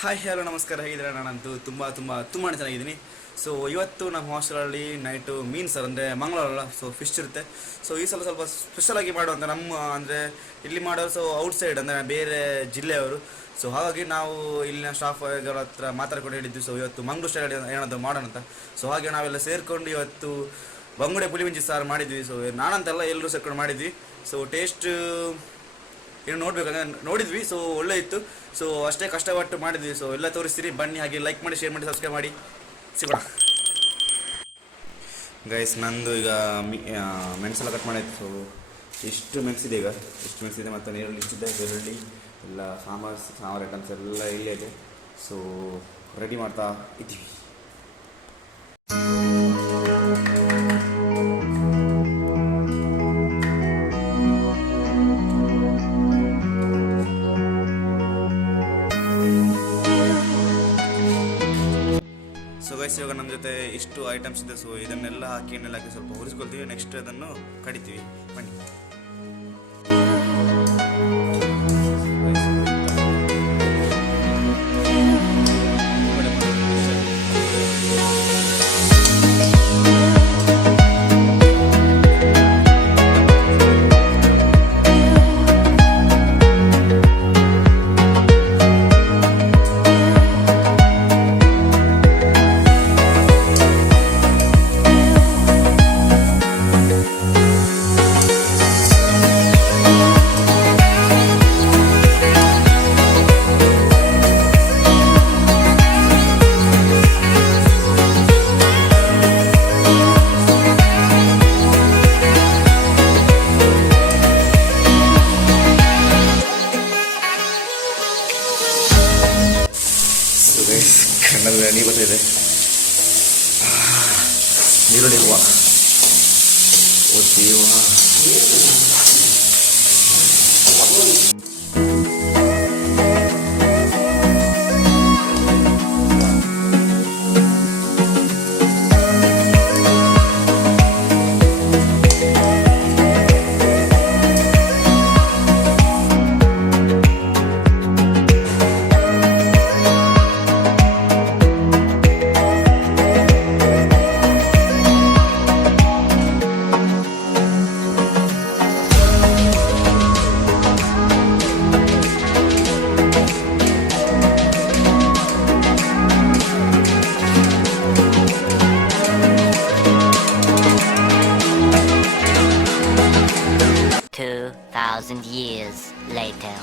Hi hello ನಮಸ್ಕಾರ, ಹೇಗಿದ್ದೀರಾ? ನಾನಂತೂ ತುಂಬ ತುಂಬ ತುಂಬಾ ಚೆನ್ನಾಗಿದ್ದೀನಿ. ಸೊ ಇವತ್ತು ನಮ್ಮ ಹಾಸ್ಟೆಲಲ್ಲಿ ನೈಟು ಮೀನು ಸರ್, ಅಂದರೆ ಮಂಗಳವಾರ, ಸೊ ಫಿಶ್ ಇರುತ್ತೆ. ಸೊ ಈ ಸಲ ಸ್ವಲ್ಪ ಸ್ಪೆಷಲಾಗಿ ಮಾಡುವಂಥ ನಮ್ಮ ಅಂದರೆ ಇಲ್ಲಿ ಮಾಡೋರು ಸೊ ಔಟ್ಸೈಡ್ ಅಂದರೆ ಬೇರೆ ಜಿಲ್ಲೆಯವರು. ಸೊ ಹಾಗಾಗಿ ನಾವು ಇಲ್ಲಿನ ಸ್ಟಾಫ್ಗಳ ಹತ್ರ ಮಾತಾಡ್ಕೊಂಡು ಹೇಳಿದ್ವಿ, ಸೊ ಇವತ್ತು ಮಂಗಳೂರು ಸ್ಟೈಲ್ ಏನಾದರೂ ಮಾಡೋಣ ಅಂತ. ಸೊ ಹಾಗೆ ನಾವೆಲ್ಲ ಸೇರಿಕೊಂಡು ಇವತ್ತು ಬಂಗುಡೆ ಪುಲಿಮುಂಚಿ ಸಾರು ಮಾಡಿದ್ವಿ. ಸೊ ನಾನಂತೆಲ್ಲ ಎಲ್ಲರೂ ಸೇರ್ಕೊಂಡು ಮಾಡಿದ್ವಿ. ಸೊ ಟೇಸ್ಟ್ ಏನು ನೋಡ್ಬೇಕಂದ್ರೆ ನೋಡಿದ್ವಿ, ಸೊ ಒಳ್ಳೆ ಇತ್ತು. ಸೊ ಅಷ್ಟೇ ಕಷ್ಟಪಟ್ಟು ಮಾಡಿದ್ವಿ. ಸೊ ಎಲ್ಲ ತೋರಿಸ್ತೀರಿ, ಬನ್ನಿ. ಹಾಗೆ ಲೈಕ್ ಮಾಡಿ, ಶೇರ್ ಮಾಡಿ, ಸಬ್ಸ್ಕ್ರೈಬ್ ಮಾಡಿ. ಸಿಗೋಣ ಗೈಸ್. ನಂದು ಈಗ ಮೆಣಸೆಲ್ಲ ಕಟ್ ಮಾಡಾಯ್ತು. ಸೊ ಇಷ್ಟು ಮೆಣಸಿದೆ, ಈಗ ಇಷ್ಟು ಮೆಣಸಿದೆ, ಮತ್ತು ನೀರಲ್ಲಿ ಇಷ್ಟಿದೆ, ಬೆಳ್ಳುಳ್ಳಿ ಎಲ್ಲ ಸಾಂಬಾರು ಐಟಮ್ಸ್ ಎಲ್ಲ ಇಲ್ಲೇ ಇದೆ. ಸೊ ರೆಡಿ ಮಾಡ್ತಾ ಇದ್ದೀವಿ. ಸೊ ಗೈಸ್, ಇವಾಗ ನಮ್ಮ ಜೊತೆ ಇಷ್ಟು ಐಟಮ್ಸ್ ಇದೆ. ಸೊ ಇದನ್ನೆಲ್ಲ ಹಾಕಿ ಎಣ್ಣೆಲ್ಲ ಹಾಕಿ ಸ್ವಲ್ಪ ಹುರಿಸ್ಕೊಳ್ತೀವಿ. ನೆಕ್ಸ್ಟ್ ಅದನ್ನು ಕಡಿತೀವಿ. ಬನ್ನಿ. ಕಣ್ಣಲ್ಲಿ ನೀರು ಬರ್ತಾಯಿದೆ. ನೀರುಳ್ಳಿ ಹೂವು ಓದ್ತೀವ. Years later.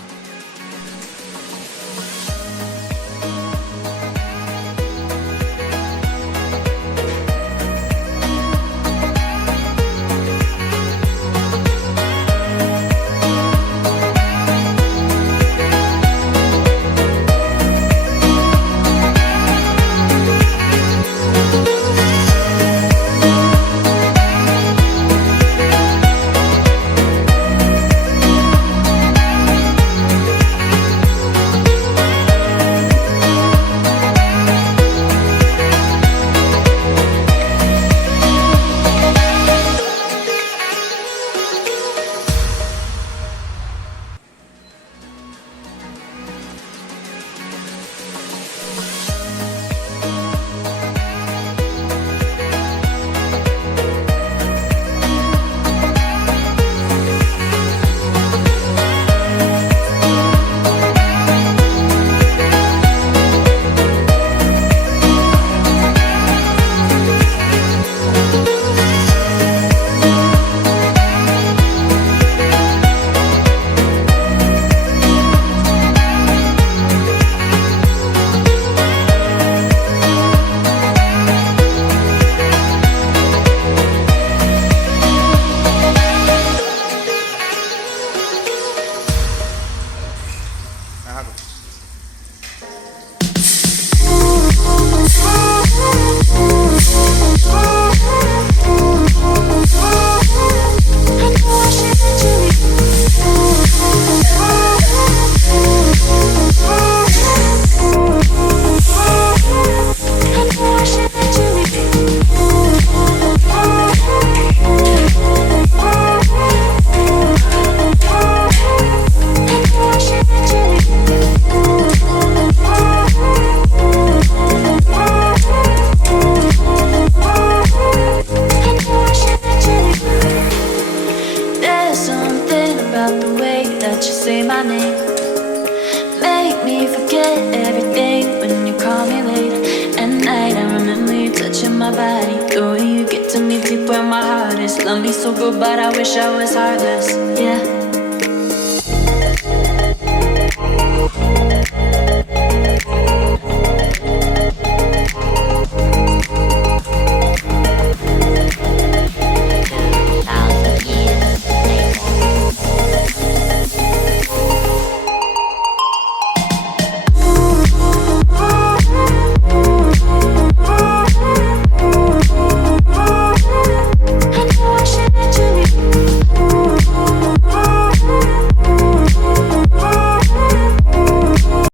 me forget everything when you call me late at night. I remember you touching my body, the way you get to me deep where my heart is. Love me so good, but I wish I was heartless. Yeah.